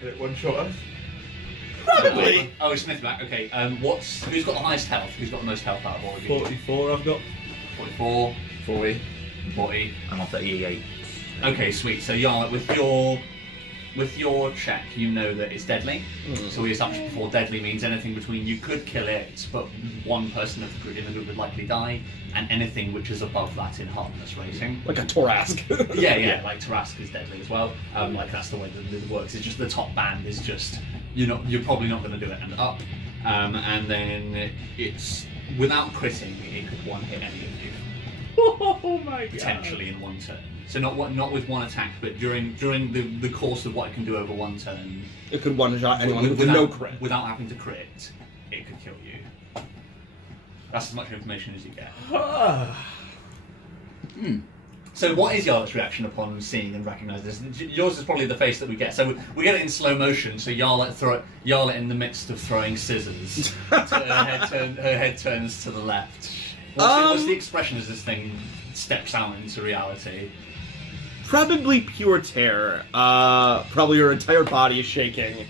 Could it one-shot us? Probably. Oh, it's Smith back. Okay. Who's got the highest health? Who's got the most health out of all of you? 44 I've got. 44. 40. 40. I'm on 38. Okay, sweet. So yeah, with your check, you know that it's deadly. So we established before deadly means anything between you could kill it, but one person of the group would likely die, and anything which is above that in hardness rating. Like a Torask. yeah, like Tarask is deadly as well. Like that's the way that it works. It's just the top band is just you're probably not going to do it and up, and then it's without critting it could one hit any of you. Oh my god. Potentially in one turn. So not with one attack, but during the course of what it can do over one turn. It could one-shot anyone with no crit. Without having to crit, it could kill you. That's as much information as you get. So what is Yarlet's reaction upon seeing and recognising this? Yours is probably the face that we get. So we get it in slow motion, so Yarlet in the midst of throwing scissors. Her head turns to the left. What's the expression as this thing steps out into reality? Probably pure terror. Probably her entire body is shaking.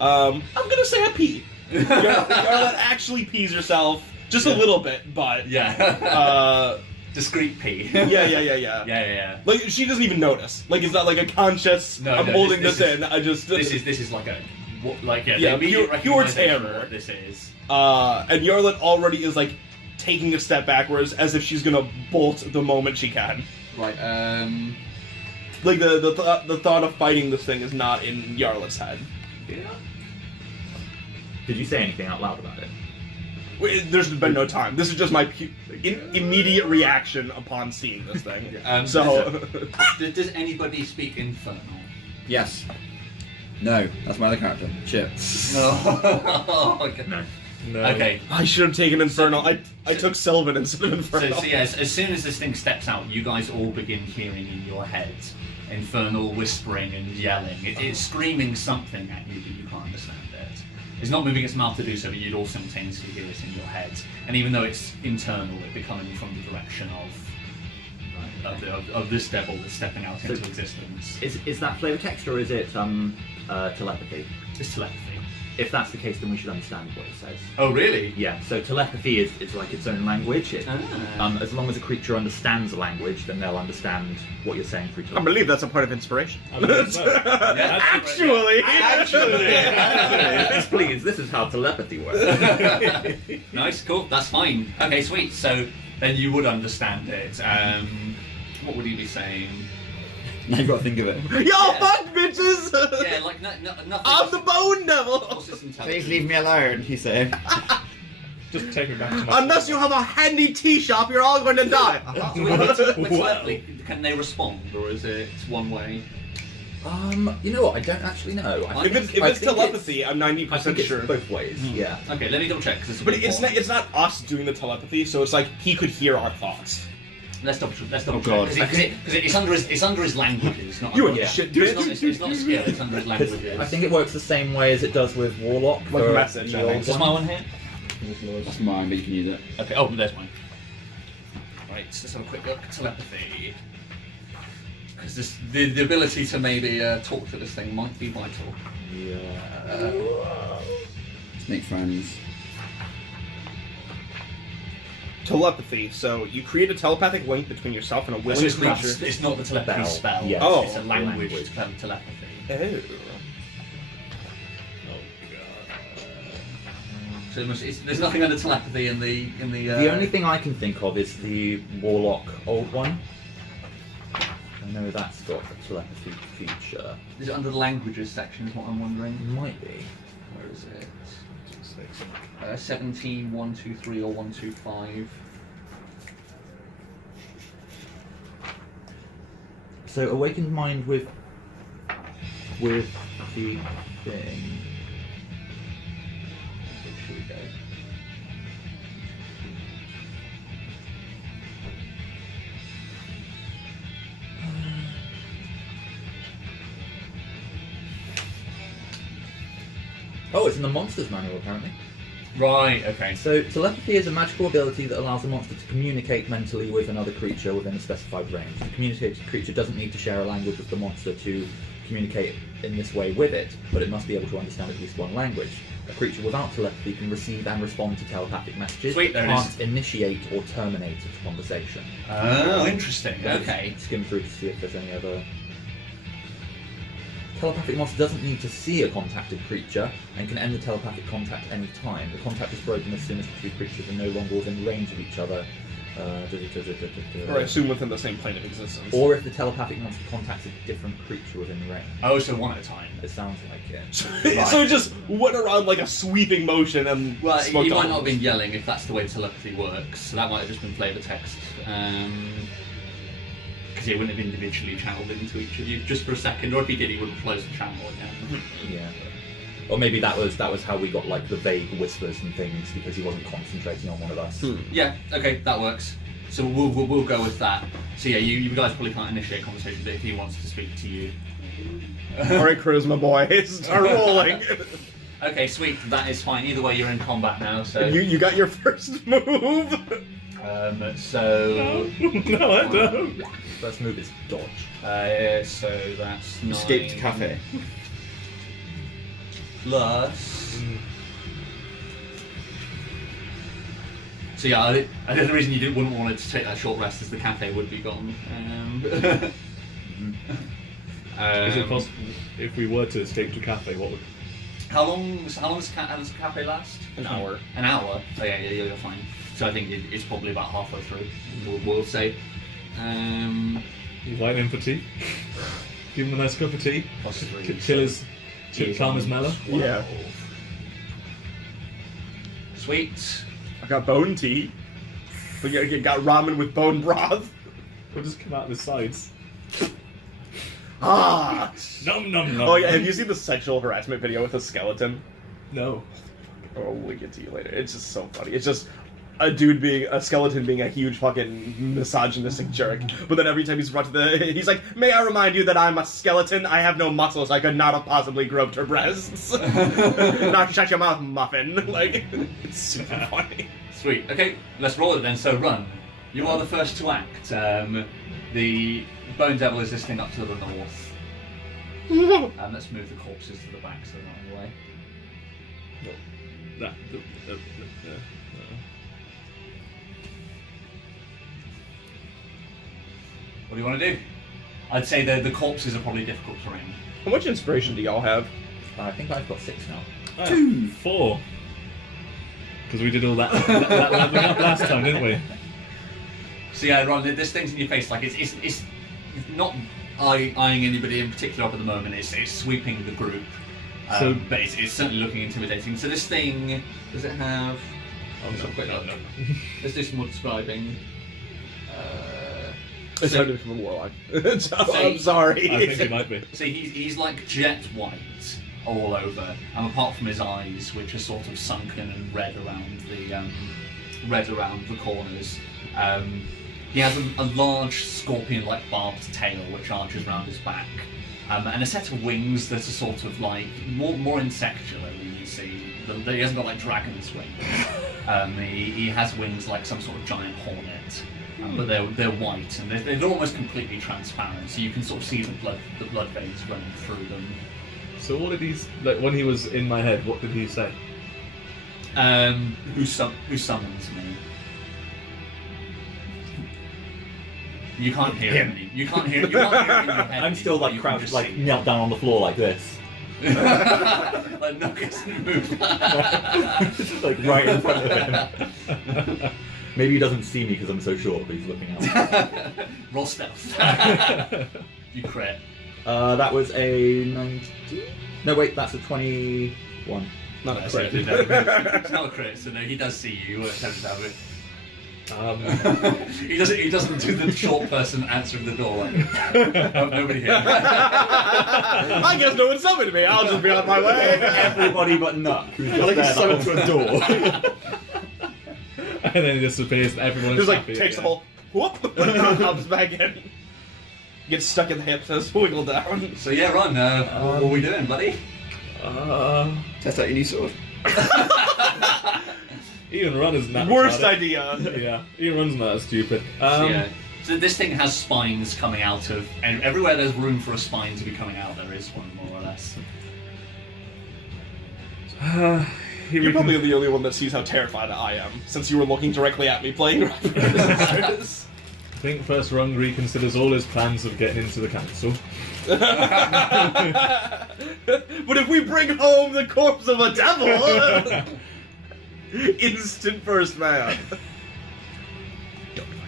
I'm gonna say a pee. Yarlet actually pees herself. Just a little bit, but... Yeah. Discreet pee. Yeah. Like, she doesn't even notice. Like, it's not like a conscious, I'm holding this in, I just... This is like a... pure terror. What this is. And Yarlet already is, like, taking a step backwards as if she's gonna bolt the moment she can. Right, Like, the thought of fighting this thing is not in Yarlet's head. Yeah. Did you say anything out loud about it? There's been no time. This is just my immediate reaction upon seeing this thing. Does anybody speak Infernal? Yes. No, that's my other character. Chip. No. Okay. No. Okay. I should have taken Infernal. I took Sylvan instead of Infernal. So yeah, as soon as this thing steps out, you guys all begin hearing in your heads Infernal whispering and yelling. It's screaming something at you, but you can't understand it. It's not moving its mouth to do so, but you'd all simultaneously hear it in your head. And even though it's internal, it be coming from the direction of this devil that's stepping out into existence. Is that flavor text or is it telepathy? It's telepathy. If that's the case, then we should understand what it says. Oh, really? Yeah, so telepathy is like its own language. As long as a creature understands a language, then they'll understand what you're saying through I telepathy. believe that's a part of inspiration. I believe so. Actually! Yes, please, this is how telepathy works. Nice, cool, that's fine. Okay, sweet. So then you would understand it. What would he be saying? Now you've got to think of it. Y'all fuck, bitches! Yeah, like nothing. I'm the Bone Devil! What's this intelligence? Please leave me alone, he said. Just take me back to my... Unless you have a handy tea shop, you're all going to die. Can they respond, or is it one way? You know what? I don't actually know. If it's telepathy, I'm I 90% think sure. it's both ways. Yeah. Okay, let me double check. But it's not us doing the telepathy, so it's like he could hear our thoughts. Let's double check. God. Because it's under his languages, not You under, are shit, it's bitch. not a skill. It's under his languages. I think it works the same way as it does with Warlock. Like for a message, the I old think. Does my one hit? That's mine, but you can use it. Okay. Oh, there's mine. Right. So let's have a quick look. Telepathy. Because the ability to maybe talk to this thing might be vital. Yeah. Let's make friends. Telepathy, so you create a telepathic link between yourself and a So wizard creature. it's not the telepathy spell. Yes. Oh. It's a language telepathy. Oh. So there's nothing under telepathy in the. The only thing I can think of is the Warlock old one. I know that's got a telepathy feature. Is it under the languages section? Is what I'm wondering. Might be. Where is it? 17, 123 or 125. So awakened mind with the thing. Where should we go? Oh, it's in the monsters manual apparently. Right, okay. So telepathy is a magical ability that allows a monster to communicate mentally with another creature within a specified range. The communicated creature doesn't need to share a language with the monster to communicate in this way with it, but it must be able to understand at least one language. A creature without telepathy can receive and respond to telepathic messages, Sweet, there it can't is. initiate or terminate a conversation. Oh, interesting. Okay. Skim through to see if there's any other... Telepathic monster doesn't need to see a contacted creature and can end the telepathic contact any time. The contact is broken as soon as the two creatures are no longer within range of each other. Or I assume within the same plane of existence. Or if the telepathic monster contacts a different creature within range. Oh, so one at a time. It sounds like it. So it just went around like a sweeping motion and Well, smoked you might all. not have been yelling if that's the way telepathy works. So that might have just been flavour text. Because he wouldn't have individually channeled into each of you just for a second. Or if he did, he would have closed the channel again. Yeah. Or maybe that was how we got like the vague whispers and things because he wasn't concentrating on one of us. Yeah, okay, that works. So we'll go with that. So yeah, you guys probably can't initiate a conversation, but if he wants to speak to you. Alright, charisma boy, start rolling. Okay, sweet, that is fine. Either way, you're in combat now, so... You got your first move. So... No, I don't. First move is dodge. So that's 9... Escaped cafe. Plus... So yeah, I think the reason you wouldn't want it to take that short rest is the cafe would be gone. Is it possible if we were to escape to cafe? What would? How long does the cafe last? An hour. An hour? Oh yeah, you're fine. So I think it's probably about halfway through. We'll say. You invite him for tea. Give him a nice cup of tea. Possibly. Calm his mellow. Yeah. Sweet. I got bone tea. But you got ramen with bone broth. We'll just come out the sides. Ah! Nom nom nom. Oh yeah, have you seen the sexual harassment video with a skeleton? No. Oh, we'll get to you later. It's just so funny. It's just a skeleton being a huge fucking misogynistic jerk. But then every time he's brought to he's like, may I remind you that I'm a skeleton? I have no muscles. I could not have possibly groped her breasts. Now shut your mouth, muffin. Like, it's super funny. Sweet. Okay, let's roll it then. So run. You are the first to act. The Bone Devil is listening up to the north. Let's move the corpses to the back so they're not in the way. What do you want to do? I'd say the corpses are probably difficult terrain. How much inspiration do y'all have? I think I've got 6 now. 4. Because we did all that leveling up last time, didn't we? So yeah, Ron, there's things in your face like it's not eyeing anybody in particular up at the moment. It's sweeping the group, but it's certainly looking intimidating. So this thing, does it have? Oh, no. Let's do some more describing. It's hard to become a warlock. I'm sorry. I think it might be. So he's like jet white all over, and apart from his eyes, which are sort of sunken and red around the corners, he has a large scorpion-like barbed tail which arches around his back, and a set of wings that are sort of like more insectual. You see, he hasn't got like dragon's wings. He has wings like some sort of giant hornet. But they're white and they're almost completely transparent, so you can sort of see the blood veins running through them. So what did he like when he was in my head? What did he say? Who summons me? You can't hear him. You can't hear him in your head. I'm still like You can crouched, just like see. knelt down on the floor like this. Like Nuggets and move. Like right in front of him. Maybe he doesn't see me because I'm so short, but he's looking out. Roll stealth. You crit. That was a 19? No, wait, that's a 21. Not a So crit. it's not a crit, so no, he does see you. He doesn't do the short person answering the door like, oh, nobody here. I guess no one summoned me. I'll just be on my way. Everybody but Nuck, who's just like there he's the whole summoned to a door. And then he disappears and everyone is Just like happy takes the again. whole whoop, comes back in, gets stuck in the hips, and wiggle down. So yeah, Ron, what are we doing, buddy? Test out your new sword. Even run is not Worst bad. idea. Yeah, even run's not as stupid. So So this thing has spines coming out of, and everywhere there's room for a spine to be coming out, there is one, more or less. You're probably the only one that sees how terrified I am, since you were looking directly at me playing Rock, Paper, Scissors. I think first Rung reconsiders all his plans of getting into the council. But if we bring home the corpse of a devil, instant first man.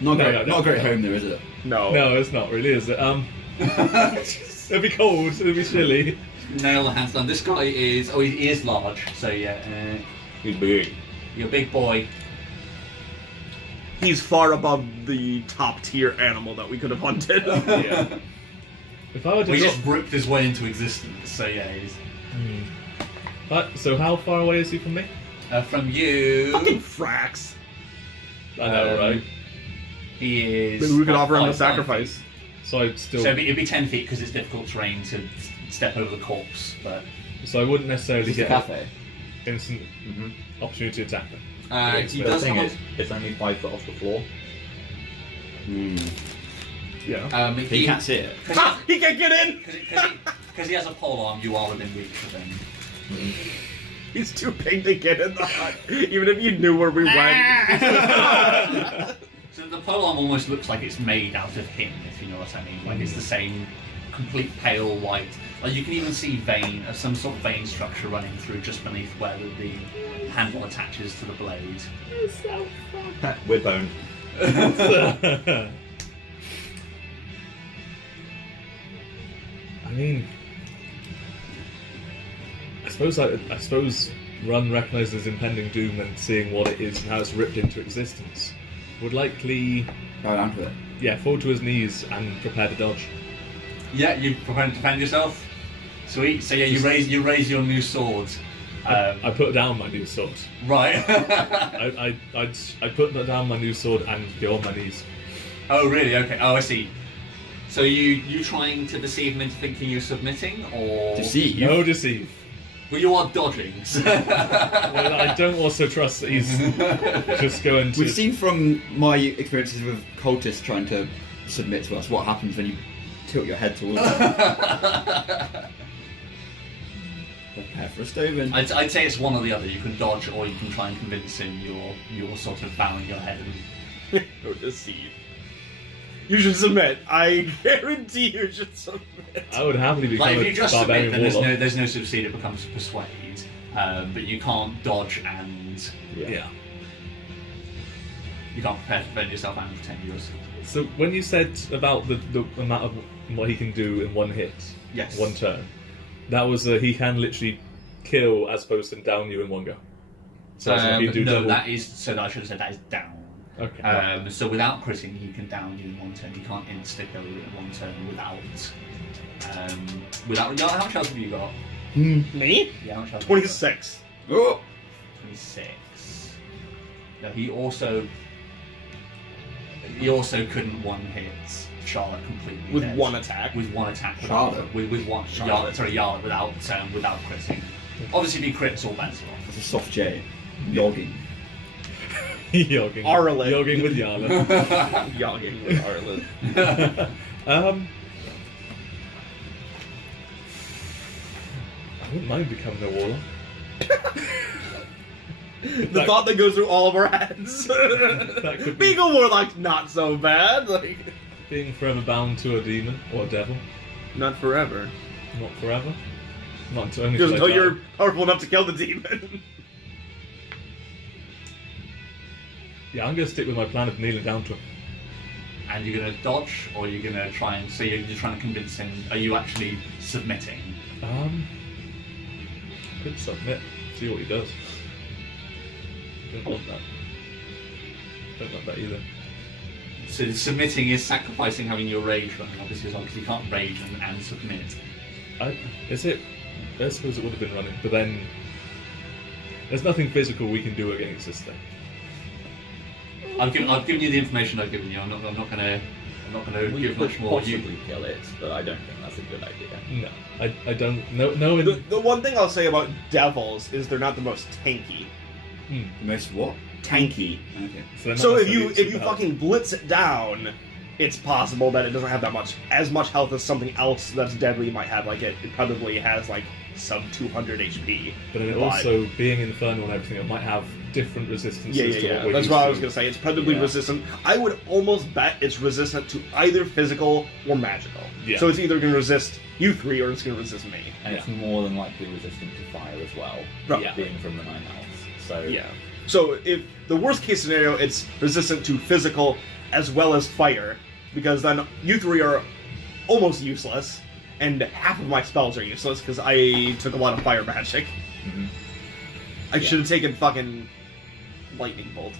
Not No, great, no, not a great no. home there, is it? No. No, it's not really, is it? It'll be cold, it'll be chilly. Nail the hands down. This guy is, he is large, so yeah. He's big. You're a big boy. He's far above the top tier animal that we could have hunted. Yeah. If I were to We drop... just ripped his way into existence, so yeah, he's... So how far away is he from me? From you... Fucking frax. I know, right? He is... Maybe we could offer him a 5 sacrifice. So I'd still... So it'd be 10 feet because it's difficult terrain to step over the corpse, but... So I wouldn't necessarily It's a get cafe. an instant opportunity to attack them. he But the does thing have... is, it's only 5 foot off the floor. Yeah. He can't see it. Ah! He can't get in! Because he has a pole arm, you are within reach of him. He's too big to get in the hut, even if you knew where we went. So the pole arm almost looks like it's made out of him, if you know what I mean. Like it's the same complete pale white. Like you can even see some sort of vein structure running through just beneath where the handle attaches to the blade. We're boned. I mean, I suppose Run recognizes impending doom and seeing what it is and how it's ripped into existence would likely, Go down to it. fall to his knees and prepare to dodge. Yeah, you prepare to defend yourself. Sweet. So yeah, you raise your new sword. I put down my new sword. Right. I put down my new sword and go on my knees. Oh really? Okay. Oh, I see. So you trying to deceive him into thinking you're submitting, or Deceive. No deceive. Well, you are dodging. Well, I don't also trust that he's just going to. We've seen from my experiences with cultists trying to submit to us what happens when you tilt your head towards them. Prepare for a Stoven. I'd say it's one or the other. You can dodge, or you can try and convince him you're sort of bowing your head and Or deceive. You should submit. I guarantee you should submit. I would happily become like if you a just submit, barbarian then warlock. there's no succeed. It becomes persuade, but you can't dodge and Yeah. you can't prepare to defend yourself and pretend you're. So when you said about the amount of what he can do in one hit, Yes. one turn, that was he can literally kill as opposed to down you in one go. So that's what he'd do no, double. that is. So I should have said that is down. Okay. So without critting, he can down you in one turn. You can't insta kill you in one turn without. No, how much health have you got? Me? Yeah, how much health? 26. Oh! 26. No, he also couldn't one hit Charlotte completely With dead. one attack. With one attack. Charlotte? With one. Charlotte. Yarlet without critting. Obviously, if he crits, all bets are off. That's a soft J. Yogging. Yogging. Arlen. Yogging with Yarla. Yogging with Arlen. I wouldn't mind becoming a warlock. The thought that goes through all of our heads. That could be Being a warlock's not so bad. Like, being forever bound to a demon or a devil. not forever. Not forever. Not until only Just till I until die. you're powerful enough to kill the demon. Yeah, I'm gonna stick with my plan of kneeling down to him. And you're gonna dodge, or you're gonna try and. So you're trying to convince him. Are you actually submitting? Could submit. See what he does. Don't want that. Don't want that either. So submitting is sacrificing having your rage running, obviously, as well, because you can't rage and submit. Is it? I suppose it would have been running, but then there's nothing physical we can do against this thing. I've given you the information I've given you. I'm not gonna We give could much more. possibly kill it, but I don't think that's a good idea. No, I don't. No. The one thing I'll say about devils is they're not the most tanky. Most what? Tanky. Okay. they're not So if necessarily you super fucking helpful. blitz it down, it's possible that it doesn't have as much health as something else that's deadly might have. Like it probably has like sub 200 HP. But it also, being infernal and everything, it might have different resistances to what we're That's used what I to. was gonna say. It's probably resistant. I would almost bet it's resistant to either physical or magical. Yeah. So it's either gonna resist you three or it's gonna resist me. And it's more than likely resistant to fire as well, Right. being from the 9 elves. So Yeah. So if the worst case scenario, it's resistant to physical as well as fire, because then you three are almost useless, and half of my spells are useless because I took a lot of fire magic. Mhm. I should have taken fucking lightning bolt.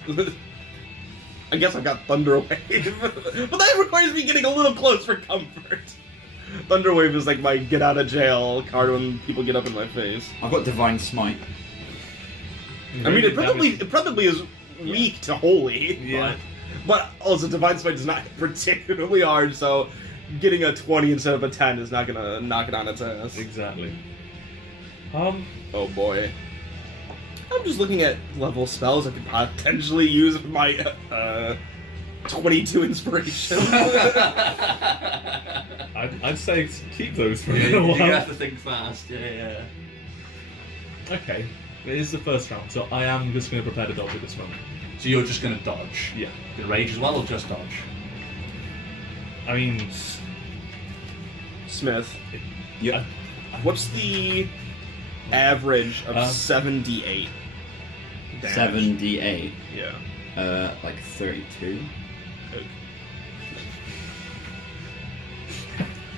I guess I got thunder wave, but that requires me getting a little close for comfort. Thunder wave is like my get out of jail card when people get up in my face. I've got divine smite. I mean, it probably is weak to holy. Yeah. But also, divine smite is not particularly hard, so getting a 20 instead of a 10 is not gonna knock it on its ass. Exactly. Oh boy. I'm just looking at level spells I could potentially use with my 22 inspiration. I'd say keep those for You a while. have to think fast. Yeah. Okay, it is the first round, so I am just going to prepare to dodge at this moment. So you're just going to dodge. Yeah. Gonna rage as well, or just dodge? I mean, Smith, Yeah. what's the average of 7d8 damage? 7d8. Yeah. Like 32.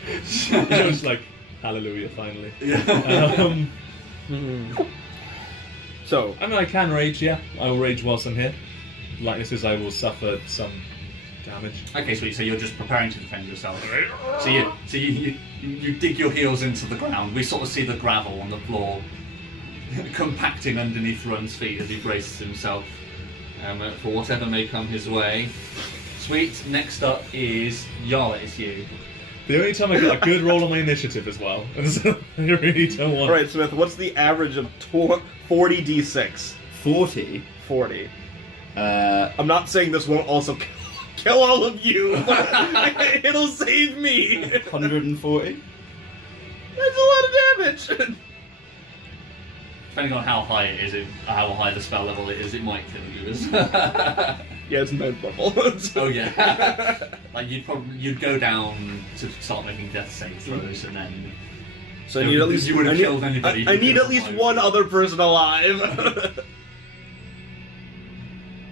it was like, hallelujah, finally. Yeah. So, I mean, I can rage, yeah. I will rage whilst I'm here. Likenesses, I will suffer some damage. Okay, sweet. So you're just preparing to defend yourself. So you dig your heels into the ground. We sort of see the gravel on the floor compacting underneath Run's feet as he braces himself for whatever may come his way. Sweet. Next up is Yarla. It's you. The only time I got a good roll on my initiative as well. And so I really don't want... alright, Smith, what's the average of 40d6? 40. 40. Uh, I'm not saying this won't also kill all of you, but it'll save me. 140. That's a lot of damage. Depending on how high it is, how high the spell level it is, it might kill you. Yeah, it's med level. Oh yeah. Like you'd go down to start making death save throws, and then So I need at least you would have killed anybody. I need at least one other person alive.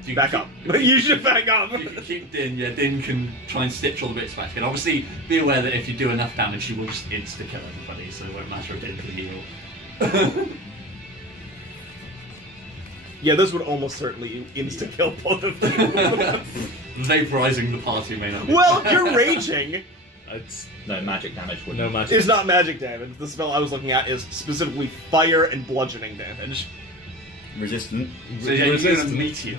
You Back keep- up. You should back up. You can keep Din. Yeah, Din can try and stitch all the bits back together. Obviously, be aware that if you do enough damage, you will just insta kill everybody. So it won't matter if Din can heal. Yeah, this would almost certainly insta-kill both of you. Vaporizing the party may not be. Well, you're raging. It's no magic damage would no magic. It's not magic damage. The spell I was looking at is specifically fire and bludgeoning damage. Resistant. So yeah, you're gonna resistant. meet you.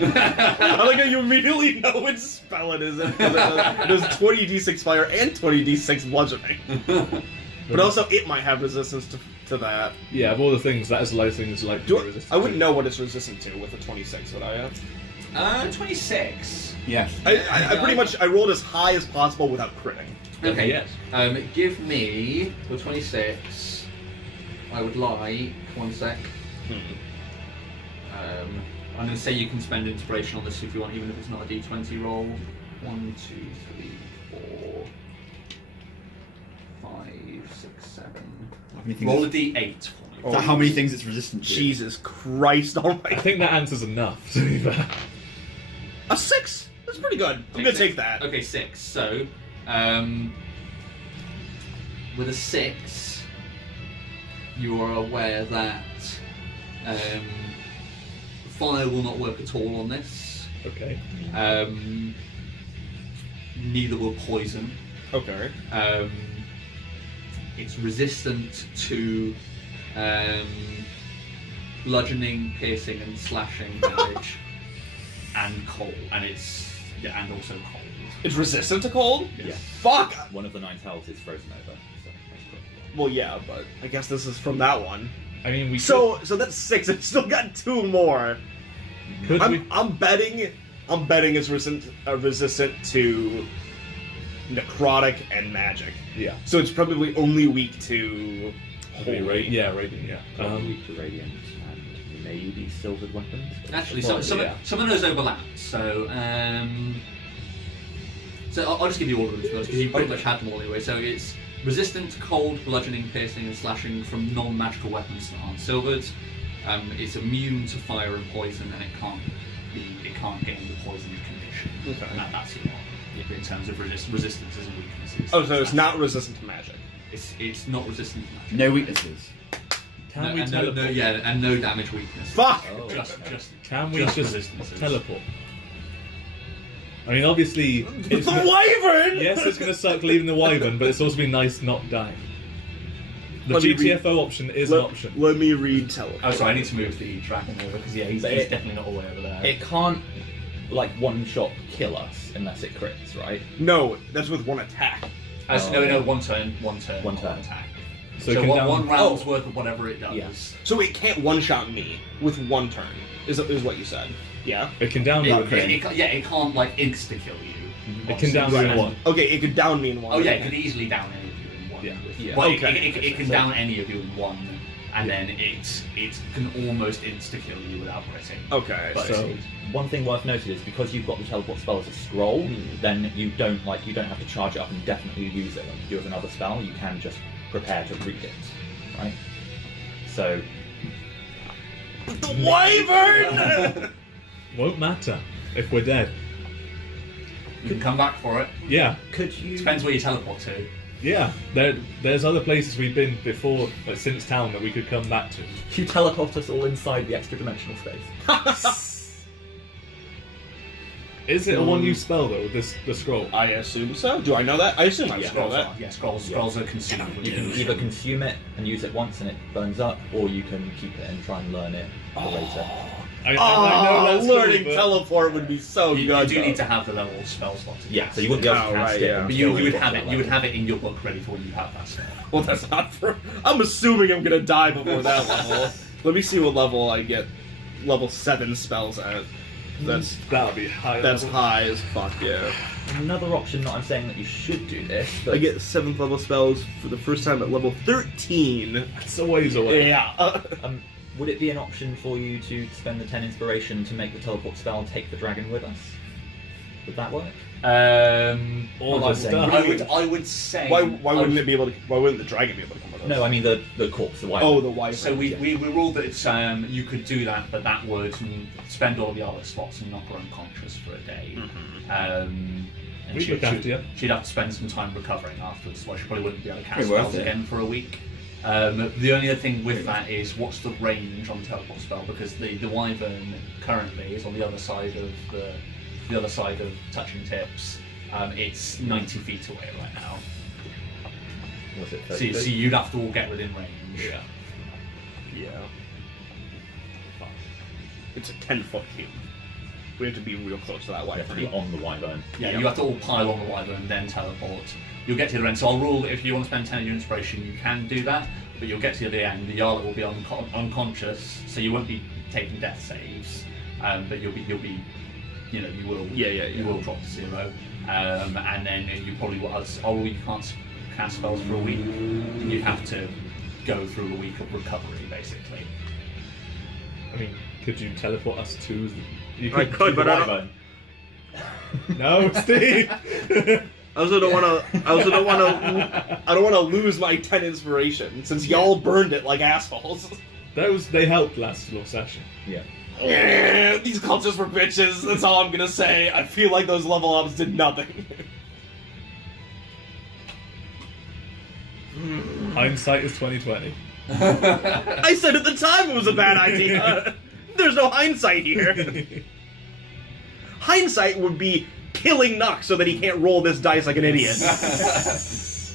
I like how you immediately know which spell it is. It does 20d6 fire and 20d6 bludgeoning. But also, it might have resistance to that. Yeah, of all the things, that is the lowest thing that's like to be resistant I wouldn't to. know what it's resistant to with a 26, would I? 26. Yes. I pretty much I rolled as high as possible without critting. Okay. Yes. Give me for 26. I would like 1 sec. I'm going to say you can spend inspiration on this if you want, even if it's not a d20 roll. 1, 2, 3, 4, 5, 6, 7. How many things Roll a is d8 for me. that how many things it's resistant to? Jesus Christ! I Almighty, think that answers enough, to be fair. a 6. That's pretty good. I'm gonna take that. Okay, 6. So, with a 6, you are aware that fire will not work at all on this. Okay. Neither will poison. Okay. It's resistant to bludgeoning, piercing, and slashing damage, and cold, and and also cold. It's resistant to cold. Yeah. Fuck. One of the 9 hells is frozen over. So that's good. Well, yeah, but I guess this is from that one. I mean, we So that's 6. I've still got 2 more. could we? I'm betting I'm betting it's resistant to necrotic and magic. Yeah. So it's probably only weak to holy. Radiant, yeah. Weak to radiant and maybe silvered weapons. Actually, Well, some yeah. of those overlap. So, I'll just give you all of them because you pretty much had them all anyway. So it's resistant to cold, bludgeoning, piercing, and slashing from non-magical weapons that aren't silvered. It's immune to fire and poison, and it can't gain the poisoned condition. Okay. And that's it. In terms of resistances and weaknesses. Oh, so it's not resistant to magic. It's not resistant to magic. No weaknesses. Can we and teleport? no damage weakness. Fuck! Oh. Can we just just resistances. teleport? I mean, obviously, it's The wyvern! yes, it's going to suck leaving the wyvern, but it's also been nice not dying. The Let me read- GTFO option is an option. Let me read teleport. Oh, sorry, I need to move the dragon over because he's But it- definitely not all the way over there. It can't, like, one shot kill us unless it crits, right? No, that's with one attack. No, one turn, One turn. attack. So So, it can one, down- one round's worth of whatever it does. Yeah. So it can't one-shot me with one turn, is what you said. Yeah? It can down It, you it, in one. it can't like insta kill you. It can down you in one. Okay, it could down me in one. Oh yeah, it could easily down any of you in one. Yeah. Yeah. Well, Okay. it can down any of you in one, and then it can almost insta kill you without critting. Okay, But- So One thing worth noting is because you've got the teleport spell as a scroll, then you don't have to charge it up and definitely use it when you do with another spell. You can just prepare to read it, right? So The wyvern! won't matter if we're dead. You can come back for it. Yeah, could you? Depends where you teleport to. yeah. There's other places we've been before, like, since town, that we could come back to. You teleport us all inside the extra dimensional space. Is it a one-use spell though? The scroll. I assume so. Do I know that? I assume I know Scrolls that. are, yeah, scrolls are consumed. You can either consume it and use it once and it burns up, or you can keep it and try and learn it for later. I know that's cool, learning but- teleport would be so You good. do though. need to have the level of spell slot. to Yeah, cast so you wouldn't be able to Oh, cast right, it. yeah. until But you would got have to it. that You would level. have it in your book ready for when you have that spell. Well, that's not for. I'm assuming I'm gonna die before that level. Let me see what level I get. Level 7 spells at. That'll be high. That's level. high as fuck. Yeah. Another option, not I'm saying that you should do this, but I get 7th level spells for the first time at level 13. It's a ways away. Yeah. would it be an option for you to spend the 10 inspiration to make the teleport spell take the dragon with us? Would that work? All Well, the I'm stuff. I would say. Why wouldn't it be able to? Why wouldn't the dragon be able to come with us? No, I mean the corpse, the white. Oh, the wyvern. So we ruled that it's, you could do that, but that would spend all the other slots and knock her unconscious for a day. And We'd look after you. she'd have to spend some time recovering afterwards. Well, she probably wouldn't be able to cast Pretty worth spells it. again for a week. The only other thing with that is what's the range on the teleport spell, because the wyvern currently is on the other side of the other side of touching tips. It's 90 feet away right now. Was it So, 30? so you'd have to all get within range. Yeah. Yeah. It's a 10-foot cube. We have to be real close to that You have to be wyvern. on the wyvern. Yeah, you have to all pile on the wyvern, then teleport. You'll get to the other end. So I'll rule that if you want to spend 10 of your inspiration, you can do that, but you'll get to the other end. The Yarlet will be unconscious, so you won't be taking death saves, but you'll be, you know, you will. Yeah. You will drop to 0, and then you probably will. I'll rule you can't cast spells for a week. And you have to go through a week of recovery, basically. I mean, could you teleport us to? You I could, but I don't. Wyvern. No, Steve. I also don't want to. I don't want to lose my 10 inspiration since y'all burned it like assholes. They helped last session. Yeah. Yeah, these cultists were bitches. That's all I'm gonna say. I feel like those level ups did nothing. Hindsight is 2020. I said at the time it was a bad idea. There's no hindsight here. Hindsight would be killing Nux so that he can't roll this dice like an idiot.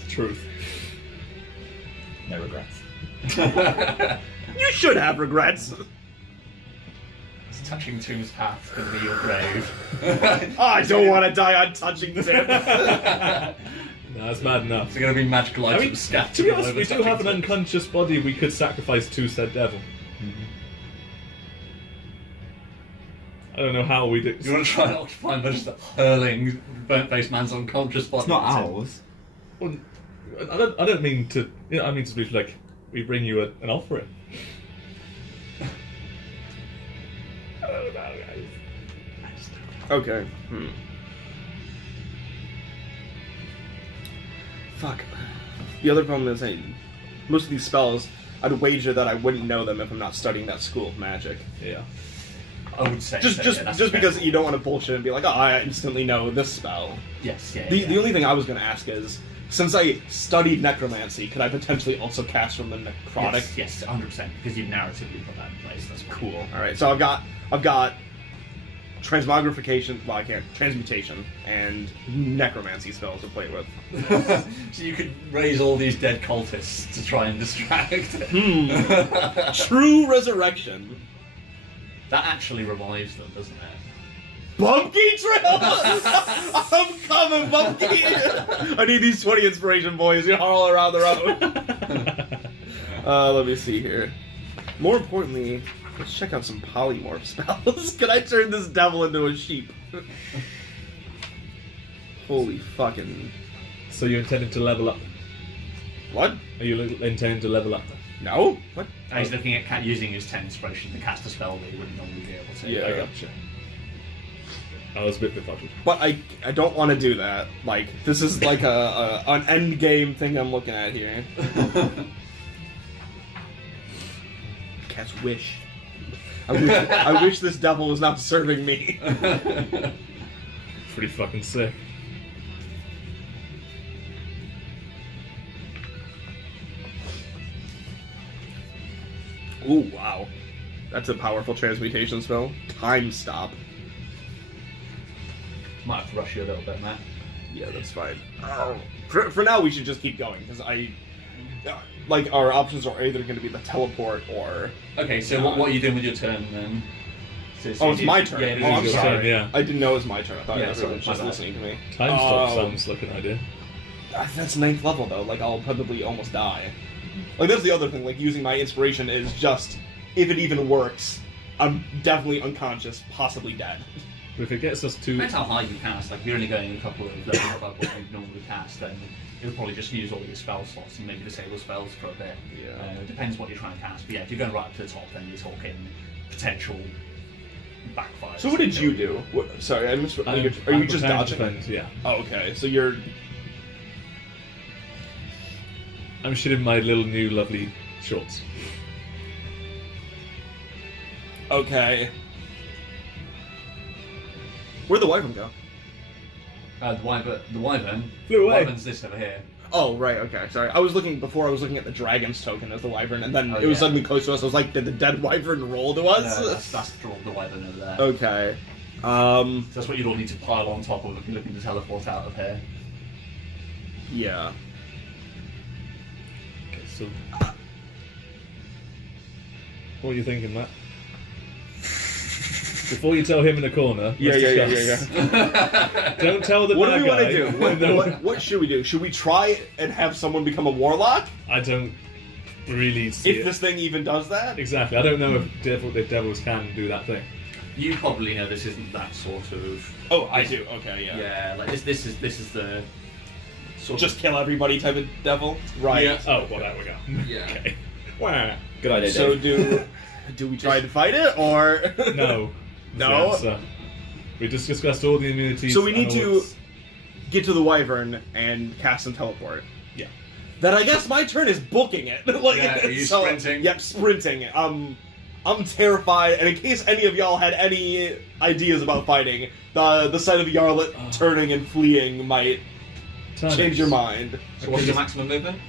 Truth. No regrets. You should have regrets. It's touching Tomb's path to be your grave. I don't want to die on touching tips. No, that's bad enough. It's going to be magical I items mean, scattered. to be all honest, over we do touching have an tips. unconscious body we could sacrifice to said devil. I don't know how we do. You want to try and occupy him by just hurling burnt-faced man's unconscious body? It's not at him? ours. Well, I don't mean to. You know, I mean to be like, we bring you an offering. I don't know, guys. Okay. Fuck. The other problem is, most of these spells, I'd wager that I wouldn't know them if I'm not studying that school of magic. Yeah. I would say Just so, yeah, that's just because fair. you don't want to bullshit and be like, oh, I instantly know this spell. Yes, yeah. The only thing I was going to ask is, since I studied necromancy, could I potentially also cast from the necrotic? Yes, 100%, because you've narratively put that in place. That's Cool. All right. So I've got transmogrification. Well, I can't. Transmutation and necromancy spells to play with. So you could raise all these dead cultists to try and distract. True resurrection. That actually revives them, doesn't it? Bumpkin Trail! I'm coming, Bumpkin! I need these 20 inspiration boys. You're all around the road. Let me see here. More importantly, let's check out some polymorph spells. Can I turn this devil into a sheep? Holy fucking... So you're intending to level up? What? Are you intending to level up? No? What? He's looking at using his 10 inspiration to cast a spell that he wouldn't normally be able to. Yeah. I gotcha. I was a bit befuddled. But I don't want to do that. Like, this is like an end game thing I'm looking at here. Cast wish. I wish this devil was not serving me. Pretty fucking sick. Ooh, wow. That's a powerful transmutation spell. Time stop. Might have to rush you a little bit, Matt. Yeah, that's fine. For now, we should just keep going, because like, our options are either going to be the teleport or... Okay, so what are you doing with your turn then? Oh, it's my turn. Yeah, it Oh, I'm is your sorry. turn. Yeah. I didn't know it was my turn. I thought Yeah, everyone was sorry, just my bad. listening to me. Time stop Oh. sounds like an idea. That's 9th level, though. Like, I'll probably almost die. Like, that's the other thing. Like, using my inspiration is just, if it even works, I'm definitely unconscious, possibly dead. But if it gets us to... Depends how high you cast. Like, if you're only going a couple of levels above what you normally cast, then you'll probably just use all your spell slots and maybe disable spells for a bit. Yeah. It depends what you're trying to cast. But yeah, if you're going right up to the top, then you're talking potential backfires. So what did you do? Sorry, I missed... Are you just dodging? Defend, yeah. Oh, okay. So you're... I'm shitting my little new lovely shorts. Okay. Where'd the wyvern go? The wyvern. Flew away. The wyvern's this over here. Oh, right, okay, sorry. I was looking at the dragon's token as the wyvern, and then Oh, it was yeah. suddenly close to us. I was like, did the dead wyvern roll to No, us? that's the wyvern over there. Okay. So that's what you'd all need to pile on top of if you're looking to teleport out of here. Yeah. Okay, so... What are you thinking, Matt? Before you tell him in the corner, let's discuss. Don't tell the What do bad we want guy. to do? What should we do? Should we try and have someone become a warlock? I don't really see If it. this thing even does that? Exactly. I don't know if devils can do that thing. You probably know this isn't that sort of. Oh, I do. Okay, yeah. Yeah, like this is the sort Just of. kill everybody type of devil? Right. Yeah. Oh, well, there we go. Yeah. Okay. Wow. Good idea, So Dave. do we try to fight it, or... No. No? Is the answer. We just discussed all the immunities. So we need and all to its- get to the wyvern and cast and teleport. Yeah. Then I guess my turn is booking it. Like, Yeah, are you so- sprinting? Yep, sprinting. I'm terrified, and in case any of y'all had any ideas about fighting, the sight of Yarlet turning and fleeing might Turnip. change your mind. So what's your maximum movement?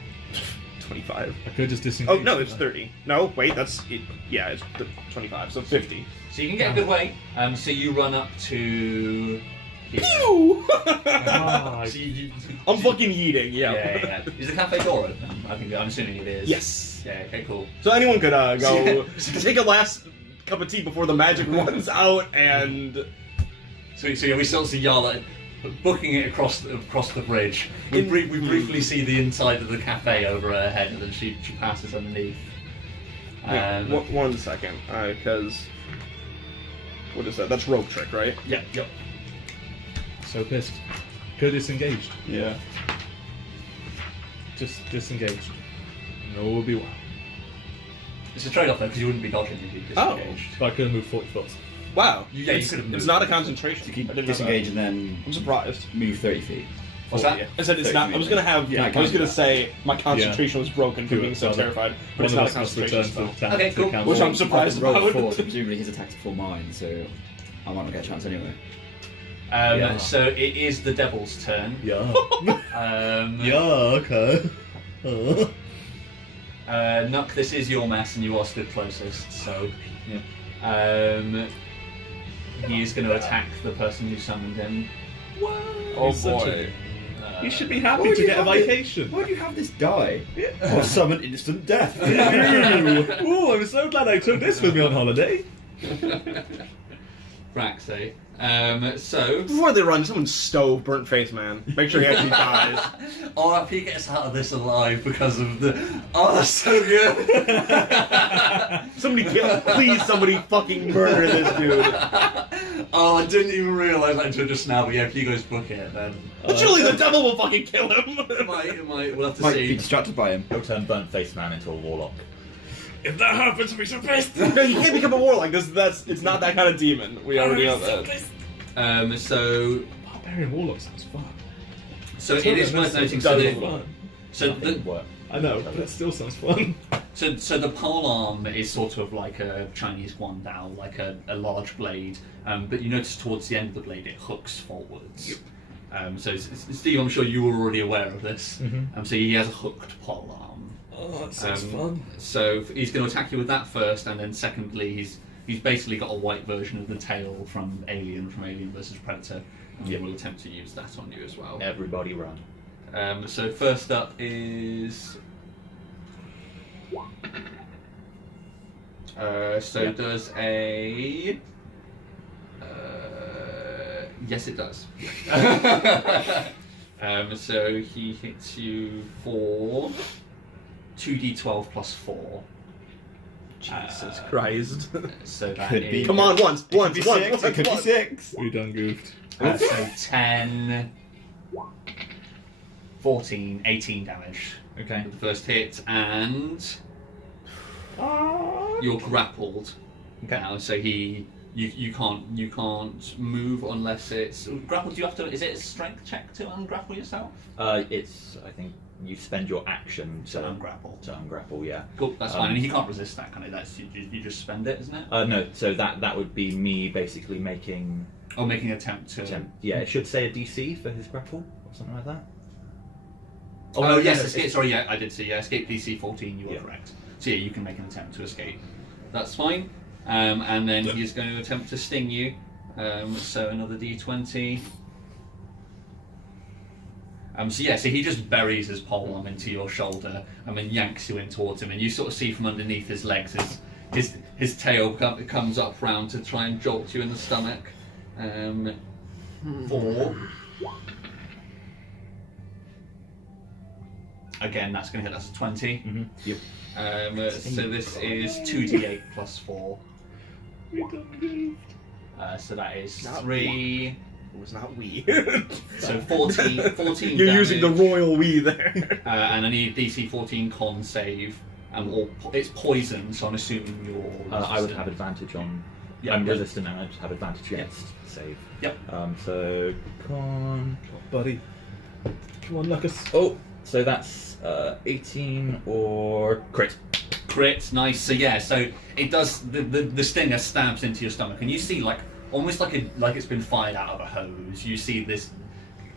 25. I could just disengage. Oh, no, it's 30. No, wait, that's... Yeah, it's 25, so 50. So you can get a good way. So you run up to. Here. Pew! Ah, So you- I'm fucking yeeting, yeah. Yeah. Is the cafe door open? I'm assuming it is. Yes. Yeah. Okay. Cool. So anyone could go take a last cup of tea before the magic runs out, and So yeah, we still see Yarla booking it across the bridge. We briefly see the inside of the cafe over her head, and then she passes underneath. wait, one second, because What is that? That's rope trick, right? Yeah, yep. So pissed. Go disengaged. Yeah. Just disengaged. No, will be well. It's a trade-off though, because you wouldn't be dodging if you disengaged. But I could have moved 40 foot. Wow. Yeah, you could have moved. It's not a concentration. So you I can didn't know disengage that. and then I'm surprised. move 30 feet. What's that? I said it's not. I was gonna have. Yeah, I I was can't do gonna that. say my concentration was broken for Do being it, so brother. terrified, but One it's of not a us must concentration return to spell. the Okay, cool. council. Which I'm I surprised can roll about. before, so presumably his attack's before mine, so I might not get a chance anyway. Yeah. So it is the devil's turn. Yeah. Um, okay. Nuck, this is your mess, and you are stood closest. So, he is going to attack the person who summoned him. Oh He's such boy. You should be Why happy would to you get a have it? vacation. Why do you have this die? Or summon instant death? Ooh, I'm so glad I took this with me on holiday. Fraxy. So. Before they run, someone stove burnt face man. Make sure he actually dies. Or if he gets out of this alive because of the. Oh, that's so good! Somebody kill. Please, somebody fucking murder this dude. Oh, I didn't even realise that until just now, but yeah, if you guys book it, then. But surely the devil will fucking kill him. We'll have to Might be see. distracted by him. He'll turn burnt face man into a warlock. If that happens, I'll be so pissed. No, you can't become a warlock. It's not that kind of demon. We already know that. So Barbarian warlock sounds fun. it is worth noting. So, Sounds the, fun. so Nothing would the work. I know, but it still sounds fun. so the pole arm is sort of like a Chinese guandao, like a large blade. But you notice towards the end of the blade, it hooks forwards. So Steve, I'm sure you were already aware of this. So he has a hooked pole arm. Oh, that sounds fun. So he's going to attack you with that first, and then secondly, he's basically got a white version of the tail from Alien vs Predator, and he will attempt to use that on you as well. Everybody run. So first up is. Does a. Yes, it does. So he hits you for 2d12 plus 4. Jesus Christ. So that Could be. is- Come on, once. It could be 6. We done goofed. So 10, 14, 18 damage Okay. with the first hit, and you're grappled now. So you can't move unless it's grappled. Do you have to? Is it a strength check to ungrapple yourself? It's. I think you spend your action To ungrapple. To ungrapple, yeah. Cool, that's fine. And he can't resist that kind of. That's you just spend it, isn't it? No, so that would be me basically making. Or making an attempt to. Yeah, it should say a DC for his grapple or something like that. Oh, yes, no, escape. Sorry, yeah, I did see. Yeah, escape DC 14. You are Yeah. correct. So yeah, you can make an attempt to escape. That's fine. And then he's going to attempt to sting you. So another D20. So he just buries his polearm into your shoulder and then yanks you in towards him, and you sort of see from underneath his legs his tail comes up round to try and jolt you in the stomach. 4. Again, that's going to hit. That's a 20. Mm-hmm. Yep. So this is 2d8 plus 4. We done goofed. So that is Not 3. It was not we. So 14 You're damage. using the royal we there. And I need DC 14 con save. Or it's poison, so I'm assuming you're. I would have advantage on. Yeah, I'm yeah. resistant and I just have advantage against save. Yep. So con. Buddy. Come on, Lucas. Oh, so that's 18 or crit. Crit, nice. So yeah, so it does. The stinger stabs into your stomach, and you see almost like it's been fired out of a hose. You see this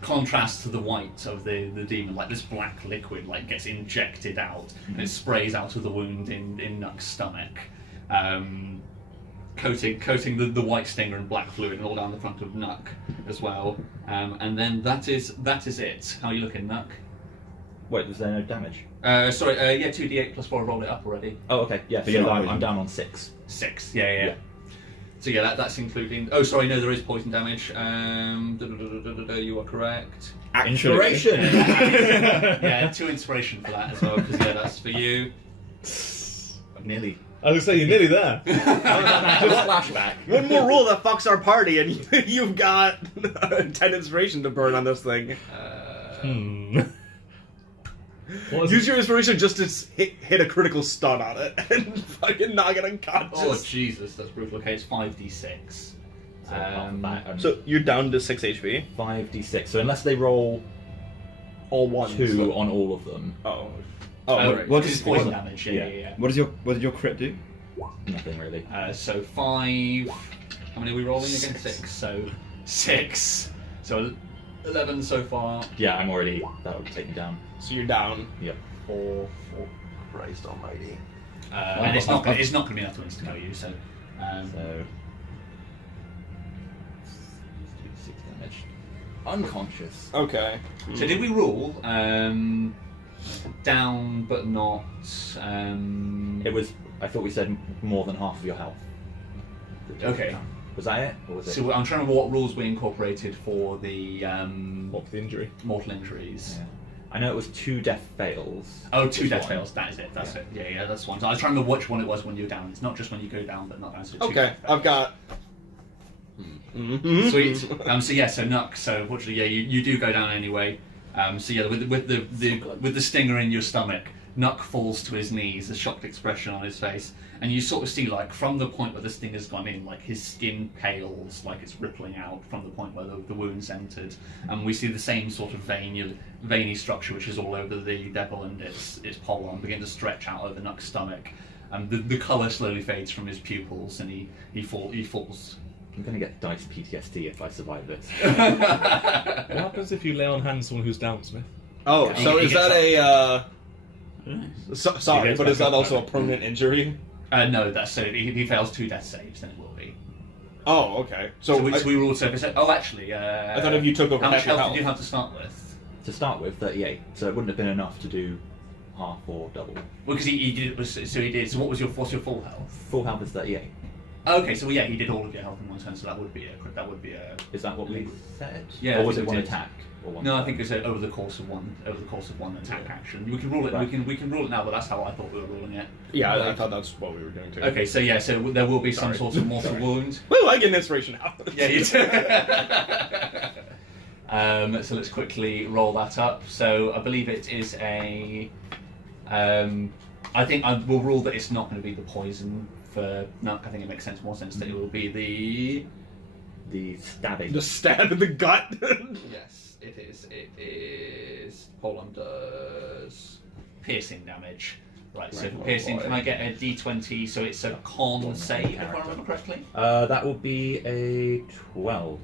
contrast to the white of the demon, like this black liquid gets injected out and it sprays out of the wound in Nuck's stomach, coating the white stinger in black fluid and all down the front of Nuck as well. And then that is it. How are you looking, Nuck? Wait, was there no damage? Sorry, 2d8 plus 4. I rolled it up already. Oh, okay. Yeah, you're not I'm poisoned. down on 6. 6. Yeah. So yeah, that's including. Oh, sorry, no, there is poison damage. You are correct. Inspiration. Yeah, 2 inspiration for that as well, because yeah, that's for you. Nearly I was gonna say, you're nearly there. Flashback. One more rule that fucks our party, and you've got 10 inspiration to burn on this thing. What is Use it? your inspiration just to hit a critical stun on it and fucking knock it unconscious. Oh Jesus, that's brutal. Okay, it's 5d6. So, half of that, and So you're down to 6 HP. 5d6. So unless they roll All ones. 2 on all of them, Oh. Oh, Right. what it's does- poison what- damage. yeah. Yeah. What did your crit do? nothing really. So 5. How many are we rolling again? 6. So 6. So 11 so far. Yeah, I'm already. That would take me down. So you're down. Yep. 4. Christ almighty. And it's not going to be enough to insta-kill you. So. So. 6 damage. Unconscious. Okay. So did we rule down but not? It was. I thought we said more than half of your health. Okay. Was that it? Or was it? So I'm trying to remember what rules we incorporated for the What for the injury? mortal injuries. Yeah. I know it was 2 death fails. Oh, 2 was death one. fails. That is it. That's Yeah. it. Yeah, that's one. So I was trying to remember which one it was when you were down. It's not just when you go down, but not down. So 2 Okay, death fails. I've got. Sweet. So yeah, so Nuck. So unfortunately, yeah, you do go down anyway. So yeah, with the stinger in your stomach, Nuck falls to his knees, a shocked expression on his face, and you sort of see like from the point where the stinger's gone in, like his skin pales, like it's rippling out from the point where the wound's entered, and we see the same sort of veiny structure which is all over the devil and its polearm begin to stretch out over Nuck's stomach, and the colour slowly fades from his pupils, and he falls. I'm gonna get dice PTSD if I survive this. What happens if you lay on hands someone who's down, Smith? Oh, Yeah, so he is gets that a. Sorry, gets but is back that up. also a permanent injury? No, that's so if he fails 2 death saves, then it will be. Oh, okay. So, So, we ruled surface. Oh, actually, I thought if you took over how much half your health did you health. have to start with? To start with, 38. So it wouldn't have been enough to do half or double. Well, because he did. So he did. So what's your full health? Full health is 38. Okay, so yeah, he did all of your health in one turn. So that would be a. Is that what we said? Yeah, Or I was think it we one did. attack? Or one No, I think it's over the course of one attack action. We can rule it. Right. We can rule it now, but that's how I thought we were ruling it. Yeah, I thought that's what we were doing too. Okay, so yeah, so there will be some Sorry. sort of mortal wound. Woo, I get an inspiration now. Yeah, you do. So let's quickly roll that up. So I believe it is a. I think I will rule that it's not going to be the poison for. No, I think it makes more sense that it will be The stabbing. Just stab in the gut. Yes, it is. It is. Hold on, does piercing damage. Right. So Right, for oh piercing, boy. can I get a D20? So it's a con One save, if I character. remember correctly. That would be a 12.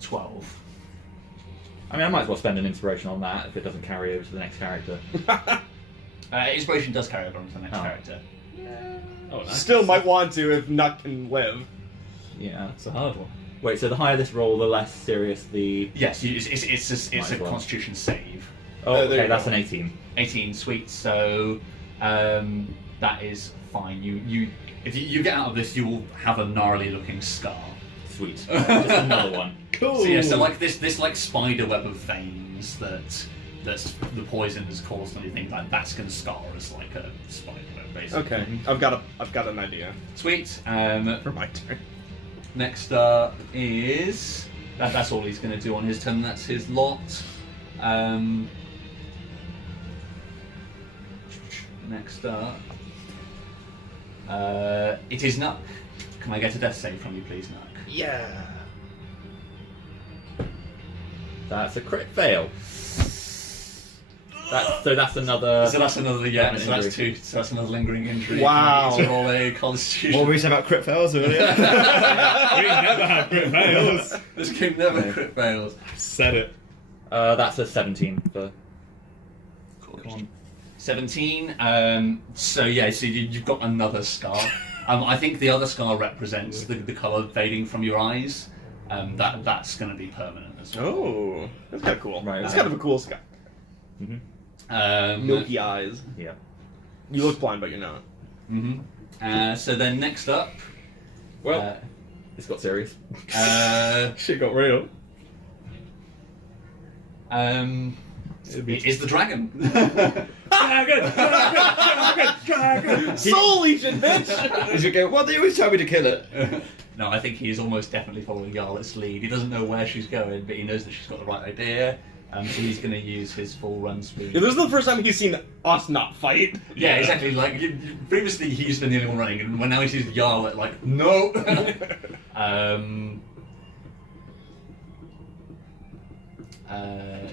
12. I mean, I might as well spend an inspiration on that if it doesn't carry over to the next character. Inspiration does carry over onto the next Oh. character. Oh, nice. Still might want to if Nut can live. Yeah. It's a hard one. Wait, so the higher this roll, the less serious the. Yes, it's Might a as well. Constitution save. Oh, there okay, you that's go. an 18. 18, sweet. So that is fine. If you get out of this, you will have a gnarly looking scar. Sweet. Just another one. Cool. So yeah, so like this like spider web of veins that's the poison has caused, and you think like that's gonna scar us like a spider web, basically. Okay, I've got an idea Sweet. for my turn. Next up is that's all he's gonna do on his turn. That's his lot. Next up, it is Nuck. Can I get a death save from you, please, Nuck? Yeah. That's a crit fail. That's another. So that's another permanent So that's injury. two. So that's another lingering injury. Wow. To roll a Constitution. What were we saying about crit fails earlier? We never had crit fails. This game never crit fails. Said it. That's a 17 for. Come on. 17. So yeah, so you've got another scar. I think the other scar represents the colour fading from your eyes. That's going to be permanent as well. Oh, that's kind of cool. Right, That's okay. kind of a cool sky. Milky eyes. Yeah. You look blind, but you're not. So then next up, Well, it's got serious. Shit got real. It'd be It is the dragon. dragon. Soul Legion, bitch! He's gonna go, well, they always tell me to kill it. No, I think he is almost definitely following Yarlet's lead. He doesn't know where she's going, but he knows that she's got the right idea. So he's going to use his full run speed. Yeah, this is the first time he's seen us not fight. Yeah, exactly. Like previously, he's been the only one running, and when now he sees Yarlet, like no.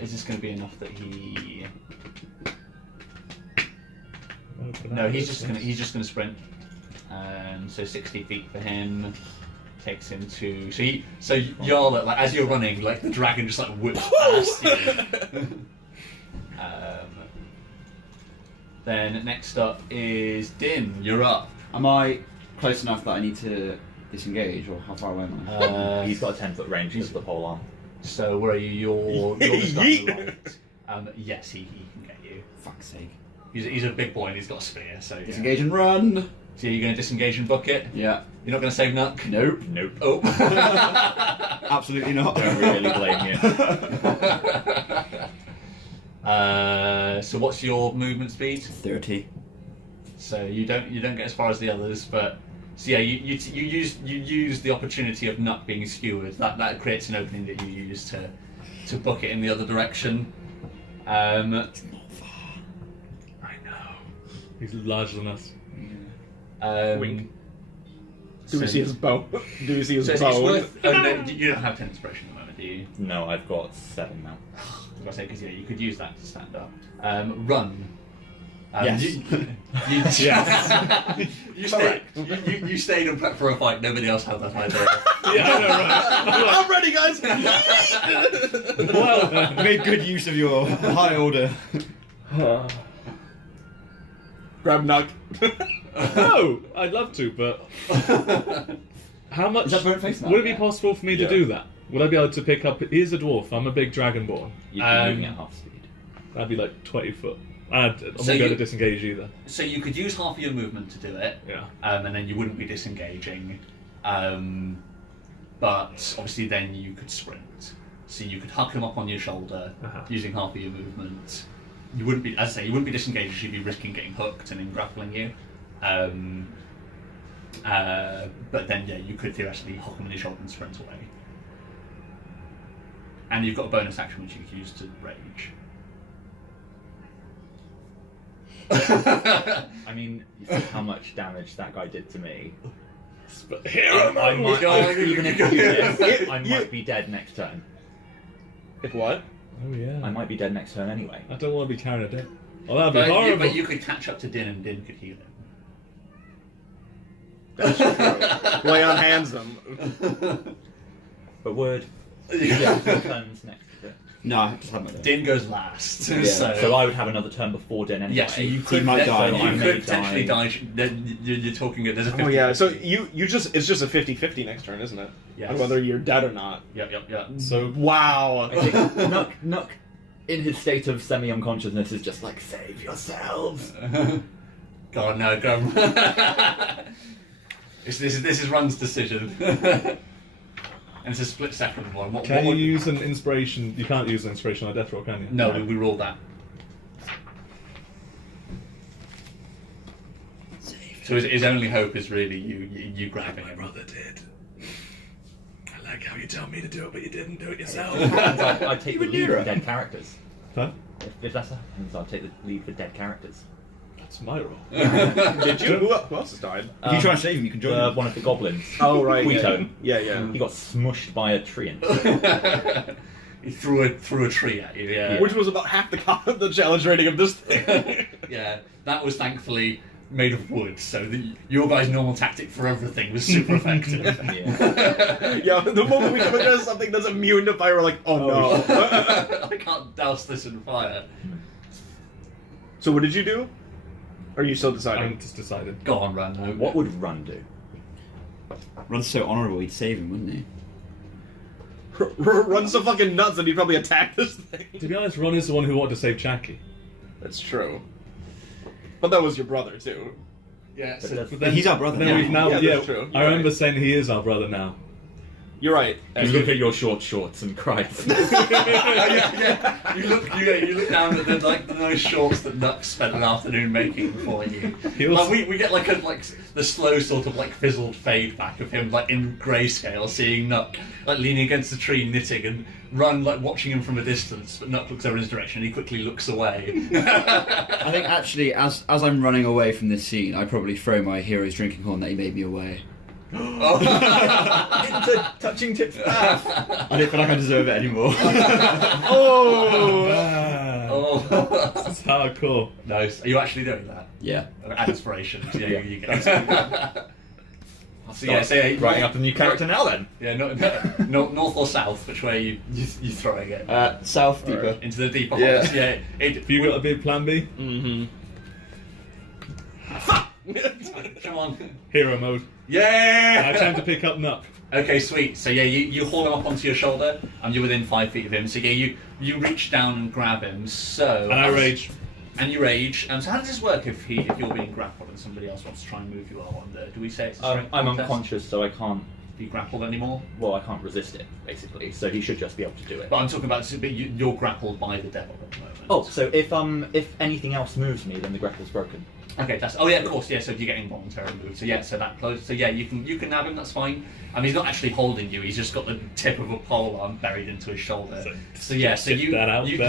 Is this going to be enough that he? No, he's just gonna sprint. So 60 feet for him takes him to. So Yarlet, like as you're running, like the dragon just like whips past you. Then next up is Din. You're up. Am I close enough that I need to disengage, or how far away am I? He's got a 10-foot range because of the pole arm. So where are you? You're just on the right. Yes, he can get you. Fuck's sake. He's a big boy and he's got a spear. So yeah. Disengage and run! So you're going to disengage and book it. Yeah. You're not going to save Nuck. Nope. Nope. Oh. Absolutely not. Don't really blame you. So what's your movement speed? 30. So you don't get as far as the others, but so yeah, you use the opportunity of Nuck being skewered. That creates an opening that you use to book it in the other direction. It's not far. I know. He's larger than us. Wink. Do we see his bow? Do we see his So it's bow? worth. Oh, no, you don't have 10 inspiration at the moment, do you? No, I've got 7 now. I was going to say, because yeah, you could use that to stand up. Run. Yes. You stayed and prepped for a fight. Nobody else had that idea. Yeah, I know, right? I'm ready, guys! Well, Made good use of your high order. Grab Nuck. no, I'd love to, but how much Is that burnt face now? would it be possible for me to Yeah. do that? Would I be able to pick up? He's a dwarf. I'm a big dragonborn. You'd be moving at half speed. That'd be like 20 foot. I'm So not going you- to disengage either. So you could use half of your movement to do it. Yeah. And then you wouldn't be disengaging. But obviously then you could sprint. So you could huck him up on your shoulder using half of your movement. You wouldn't be, as I say, you wouldn't be disengaged, you'd be risking getting hooked and him grappling you. But then yeah, you could theoretically huck him on your shoulder and sprint away. And you've got a bonus action which you could use to rage. I mean, you see how much damage that guy did to me. But here I might, even if you do this, I might be dead next turn. If what? Oh yeah. I might be dead next turn anyway. I don't want to be carrying a dead. Oh, that'd be But horrible. you could catch up to Din and Din could heal him. That's true. Lay on hands them. But word. Yeah, 4 turns next. No, I just had my day. Din goes last. Yeah. So I would have another turn before Den anyway. Yes, you could might die. You I may could potentially die. Then you're talking. There's a 50. Oh yeah, so it's just a 50-50 next turn, isn't it? Yes. On whether you're dead or not. Yep. So Wow. I think Nuck, in his state of semi-unconsciousness, is just like, save yourselves. God no, go. This is Run's decision. And it's a split second one. What can you would- use an inspiration? You can't use an inspiration on a death roll, can you? No, we roll that. So his only hope is really you grabbing him. brother did. I like how you tell me to do it, but you didn't do it yourself. I'd take the lead Nero. for dead characters. Huh? If that's happens, I'd take the lead for dead characters. That's my roll. Did you? Who else has died? If you try and save him, you can join him. One of the goblins. Oh right. Quito. Yeah. He got smushed by a tree. And He threw a tree at you. Yeah. Which was about half the challenge rating of this thing. Yeah, that was thankfully made of wood, so your guys' normal tactic for everything was super effective. yeah. Yeah, the moment we come across something that's immune to fire, we're like, oh no. I can't douse this in fire. So what did you do? Or are you still I'm deciding? just decided. Go on, Ran. No. What would Run do? Run's so honourable, he'd save him, wouldn't he? Run's so fucking nuts that he'd probably attack this thing. To be honest, Ron is the one who wanted to save Jackie. That's true. But that was your brother too. Yeah. But So, that's- But then, He's our brother Then now. we've now, Yeah, yeah. that's true. I remember saying he is our brother now. You're right. You look at your short shorts and cry. You look down at the nice shorts that Nux spent an afternoon making for you. We get like the slow sort of like fizzled fade back of him like in grayscale, seeing Nuck like leaning against the tree knitting, and Run like watching him from a distance. But Nuck looks over in his direction. And he quickly looks away. I think actually, as I'm running away from this scene, I probably throw my hero's drinking horn that he made me away. Into touching Tip's path. I don't feel like I deserve it anymore. Oh, That's hardcore. nice. Are you actually doing that? Yeah. Aspirations. Yeah, you get. So Writing up a new character now then. Yeah, north or south? Which way you throwing it? South deeper. Into the deeper Yeah. holes. Yeah. Have you got a big plan B? Mm-hmm. Come on. Hero mode. Yeah. Time to pick up Nuck. Okay, sweet. So yeah, you haul him up onto your shoulder, and you're within 5 feet of him. So yeah, you reach down and grab him. So And I rage. And you rage. So how does this work if you're being grappled and somebody else wants to try and move you out? Do we say it's a strength I'm contest? unconscious, so I can't. Be grappled anymore? Well, I can't resist it, basically. So he should just be able to do it. But I'm talking about you're grappled by the devil at the moment. Oh, so if anything else moves me, then the grapple's broken. Okay, of course, yeah. So you're getting involuntary moved. So yeah, so that close. So yeah, you can nab him. That's fine. I mean, he's not actually holding you. He's just got the tip of a pole arm buried into his shoulder. So yeah, so Get that out there.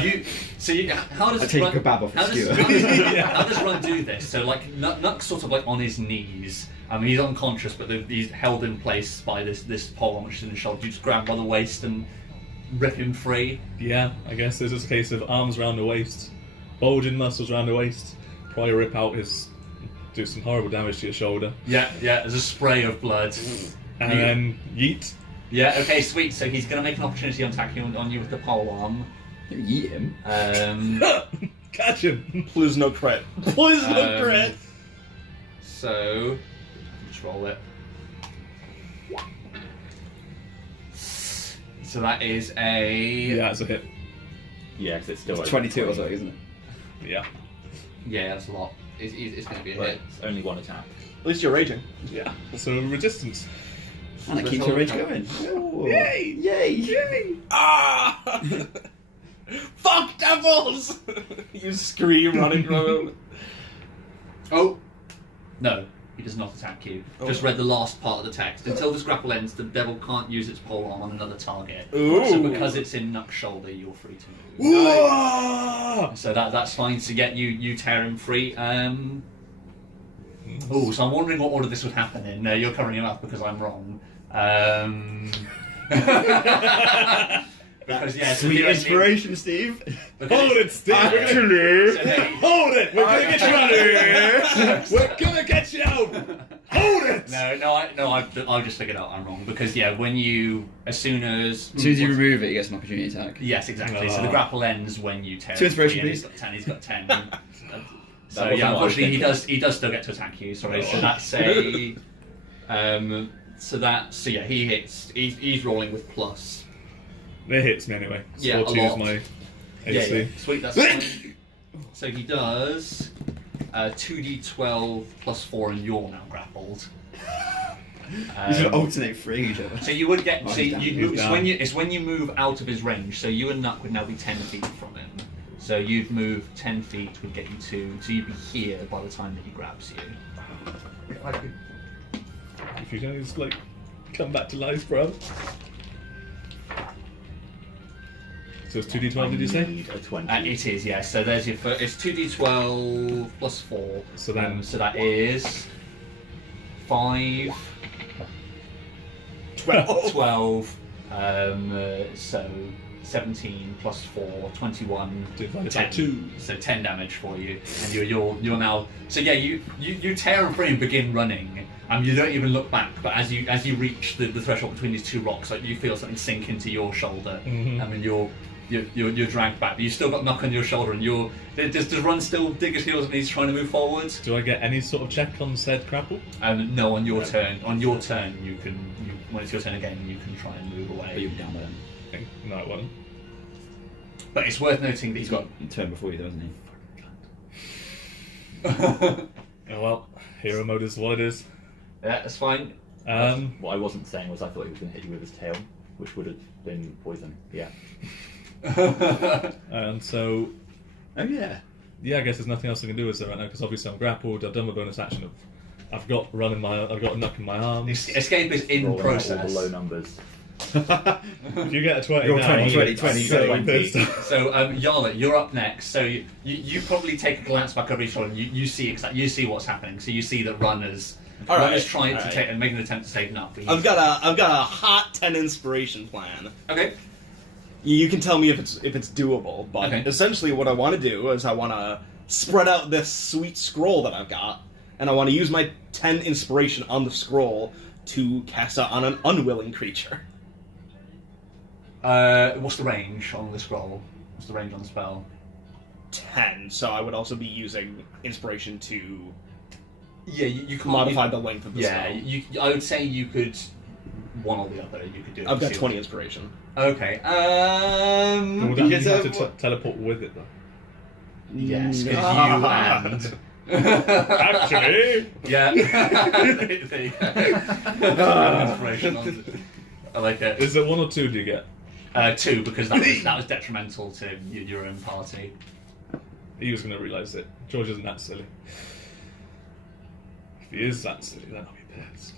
How does I take a kebab off his skewer. How does Run do this? So like Nuck's sort of like on his knees. I mean, he's unconscious, but he's held in place by this pole arm which is in his shoulder. You just grab him by the waist and rip him free. Yeah, I guess there's just a case of arms around the waist, bulging muscles around the waist. Probably rip out do some horrible damage to your shoulder. Yeah. There's a spray of blood. And then yeet. Yeah, okay, sweet. So he's going to make an opportunity attack on you with the pole arm. Yeet him. Catch him. Please no crit. Please no crit. So, just roll it. So that is a... Yeah, it's a hit. Yeah, because it's still It's 22 or something, isn't it? Yeah. Yeah, that's a lot. It's going to be a But hit. it's only one attack. At least you're raging. Yeah. So resistance. And it keeps your rage going. Ooh. Yay! Yay! Ah! Fuck devils! You scream running from him. Oh! No, he does not attack you. Just read the last part of the text. Until this grapple ends, the devil can't use its pole arm on another target. Ooh. So because it's in Nuck's shoulder, you're free to move. Whoa! So that's fine. So yeah, you tear him free. Oh, so I'm wondering what order this would happen in. You're covering him up because I'm wrong. Because yeah, so Sweet theoretically- inspiration, Steve. Hold it, Steve! Actually, So hey, Hold it! We're gonna get you out of here! We're gonna get you out! Hold it! I've just figured out I'm wrong because yeah, as soon as you remove it, you get an opportunity attack. Yes, exactly. So the grapple ends when you tear. Two him free, inspiration, and please. He's got 10. So wasn't yeah, what I was unfortunately he does still get to attack you. Sorry. So that's a. So yeah, he hits. He's rolling with plus. It hits me anyway. Yeah, a 42 is lot. my Yeah, AC. sweet. That's fine. So he does 2d12 plus 4, and you're now grappled. You should alternate freeing each other. So you would get. Oh, So he's down. you, He's it's when you move out of his range. So you and Nuck would now be 10 feet from him. So you'd move 10 feet would get you to. So you'd be here by the time that he grabs you. If you guys like come back to life, bro. So it's 2d12, did you say? Need a 20. It is, yeah. So there's your first. It's 2d12 plus 4. So then- so that is 5. 12. So 17 plus 4, 21. Divided by 10. 2. So 10 damage for you, and you're now. So yeah, you tear him free and begin running. You don't even look back, but as you reach the threshold between these two rocks, like you feel something sink into your shoulder. Mhm. I mean, you're dragged back, but you've still got Knock on your shoulder, and does Run still dig his heels and he's trying to move forwards? Do I get any sort of check on said grapple? No, on your turn. On your turn, when it's your turn again, you can try and move But away. you'll be down by then. No, it wasn't. But it's worth noting that He's got a turn before you, though, hasn't he? Oh well, hero mode is what it is. Yeah, that's fine. What I wasn't saying was I thought he was going to hit you with his tail, which would have been poison. Yeah. And so, Oh yeah. yeah, I guess there's nothing else I can do with it right now because obviously I'm grappled. I've done my bonus action. I've got a knock in my arms. Escape is in Rolling out process. all the low numbers. If you get a 20 You're now, 20, I'm 20, so 20. pissed off. So, Yarla, you're up next. So you probably take a glance back over your shoulder and you see what's happening. So you see that Runner's trying to take and making an attempt to save Nuck. I've got a hot 10 inspiration plan. Okay. You can tell me if it's doable, but Okay. essentially what I want to do is I want to spread out this sweet scroll that I've got, and I want to use my 10 inspiration on the scroll to cast it on an unwilling creature. What's the range on the scroll? What's the range on the spell? 10, so I would also be using inspiration to Yeah, you can't modify the length of the spell. I would say you could one or the other. You could do it. I've got concealed. 20 inspiration. Okay. Would that mean you Because, have to teleport with it though? Yes, because you and. Actually, Yeah. There you go. Inspiration on I like it. is it 1 or 2? Do you get? 2 because that was detrimental to your own party. He was going to realise it. George isn't that silly. If he is that silly, then I'll be pissed.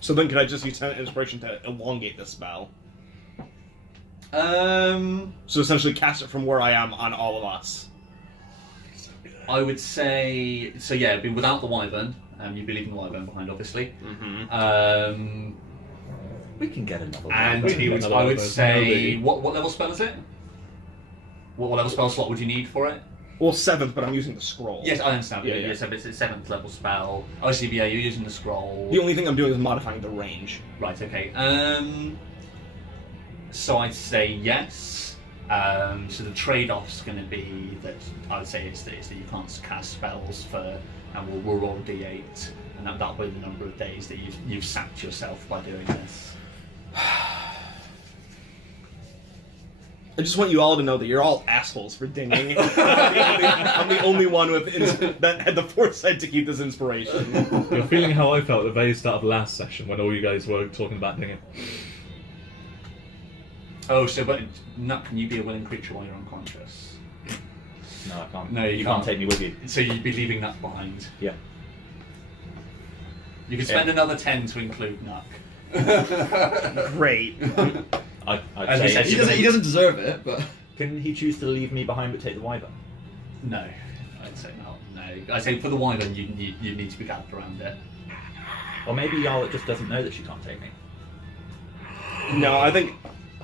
So then, can I just use 10 inspiration to elongate the spell? So essentially, cast it from where I am on all of us. I would say so. Yeah, it'd be without the wyvern. You'd be leaving the wyvern behind, obviously. Mm-hmm. We can get another one. And We can he get would, another I one would of those. say, what level spell is it? What level spell slot would you need for it? Well, 7th, but I'm using the scroll. Yes, I understand. Yeah, Yeah, yeah. So it's a 7th level spell. Obviously, yeah, you're using the scroll. The only thing I'm doing is modifying the range. Right. Okay. So I'd say yes. So the trade-off's going to be that I would say it's that you can't cast spells for, and we'll roll a d8, and that'll be the number of days that you've sapped yourself by doing this. I just want you all to know that you're all assholes for dinging. I'm the only one that had the foresight to keep this inspiration. You're feeling how I felt at the very start of last session when all you guys were talking about dinging. Oh, so but Nuck, can you be a willing creature while you're unconscious? No, I can't. No, you can't can't. take me with you. So you'd be leaving Nuck behind. Yeah. You could spend another 10 to include Nuck. Great. I'd As we say, said, He doesn't deserve it, but can he choose to leave me behind but take the wyvern? No, I'd say not. No, I'd say for the wyvern, you need to be gathered around it. Or maybe Yarlet just doesn't know that she can't take me. No, I think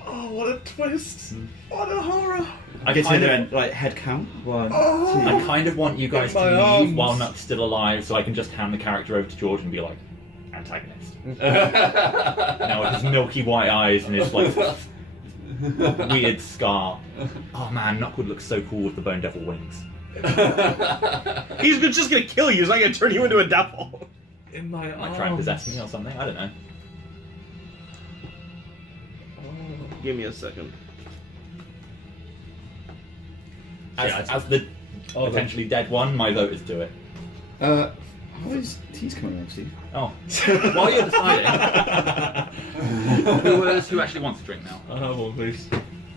Oh, what a twist! What a horror! I get kind in of, there and head count. 1, 2. I kind of want you guys to My leave arms. while Nuck's still alive, so I can just hand the character over to George and be like, antagonist. Now with his milky white eyes and his like weird scar. Oh man, Nuck would look so cool with the Bone Devil wings. he's just gonna kill you. He's not gonna turn you into a devil. In my arms. Might try and possess me or something. I don't know. Give me a second. As the potentially dead one, my vote is do it. How is tea's coming around, Steve? Oh, while you're deciding, who actually wants to drink now? I'll have one, please.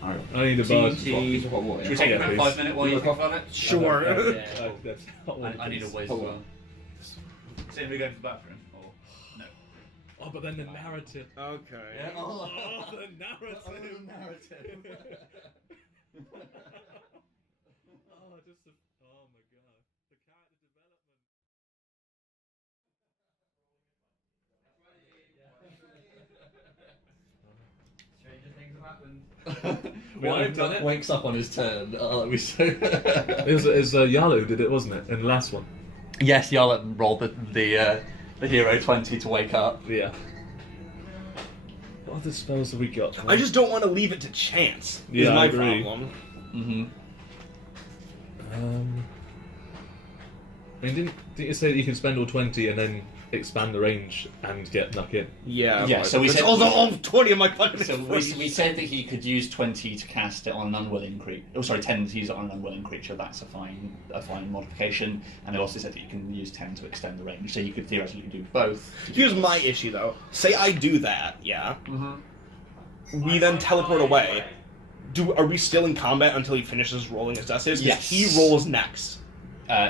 Alright. I need a bar. Tea. What? Should we take Yeah, about please. 5 minutes while you think about it? Sure. Yeah, That's not one, I need a please. whiz as well. So are we going to the bathroom? Or no? Oh, but then the narrative. Okay. Oh, the narrative. narrative. Oh, just the. Oh my god. The character development. Stranger things have happened. Well, I've done it. Wakes up on his turn. Like we say. It was Yalo did it, wasn't it? In the last one. Yes, Yarlet rolled the hero 20 to wake up. Yeah. What other spells have we got? I just don't want to leave it to chance. Yeah, is my I agree. problem. Mm-hmm. I mean, didn't you say that you can spend all 20 and then expand the range and get Knuck in? Yeah. Yeah, but so we there's said- also all 20 of my fucking So we said that he could use 20 to cast it on an unwilling creature. Oh, sorry, 10 to use it on an unwilling creature. That's a fine modification. And I also said that you can use 10 to extend the range. So you could theoretically do both. Here's my issue, though. Say I do that, yeah? We then teleport away. Are we still in combat until he finishes rolling his death saves? 'Cause Yes. he rolls next.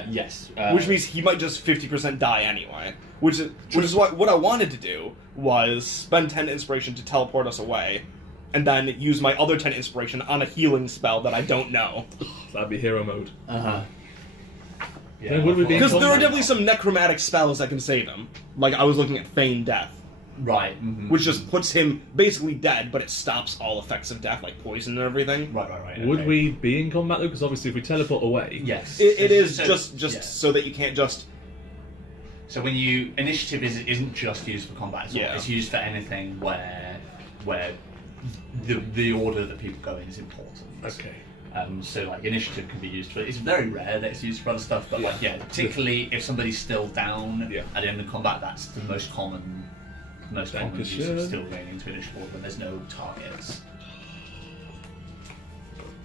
Yes. Which means he might just 50% die anyway. Which is what I wanted to do was spend 10 inspiration to teleport us away, and then use my other 10 inspiration on a healing spell that I don't know. That'd be hero mode. Uh-huh. Then would we be in Because there are combat? definitely some necromantic spells that can save him. Like I was looking at Feign Death, Right. which just puts him basically dead, but it stops all effects of death, like poison and everything. Right. Would okay. we be in combat though? Because obviously, if we teleport away, Yes. It is So- just yeah. so that you can't just. So when you initiative isn't just used for combat. Yeah. It's used for anything where the order that people go in is important. Okay. So like initiative can be used for. It's very rare that it's used for other stuff, but like particularly if somebody's still down Yeah. at the end of combat, that's the most common use of Dankeschön. still going into initiative order when there's no targets.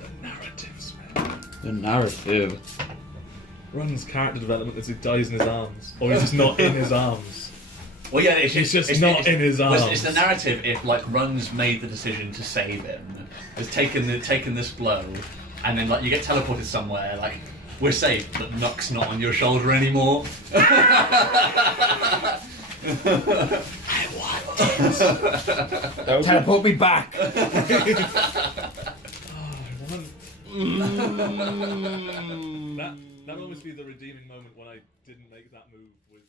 The narratives, man. The narrative. Run's character development as he dies in his arms, or he's just not in his arms. Well, yeah, it's He's just not in his well, arms. It's the narrative if like Run's made the decision to save him, has taken this blow, and then like you get teleported somewhere, like we're safe, but Nuck's not on your shoulder anymore. Teleport me back. I want... That would always be the redeeming moment when I didn't make that move with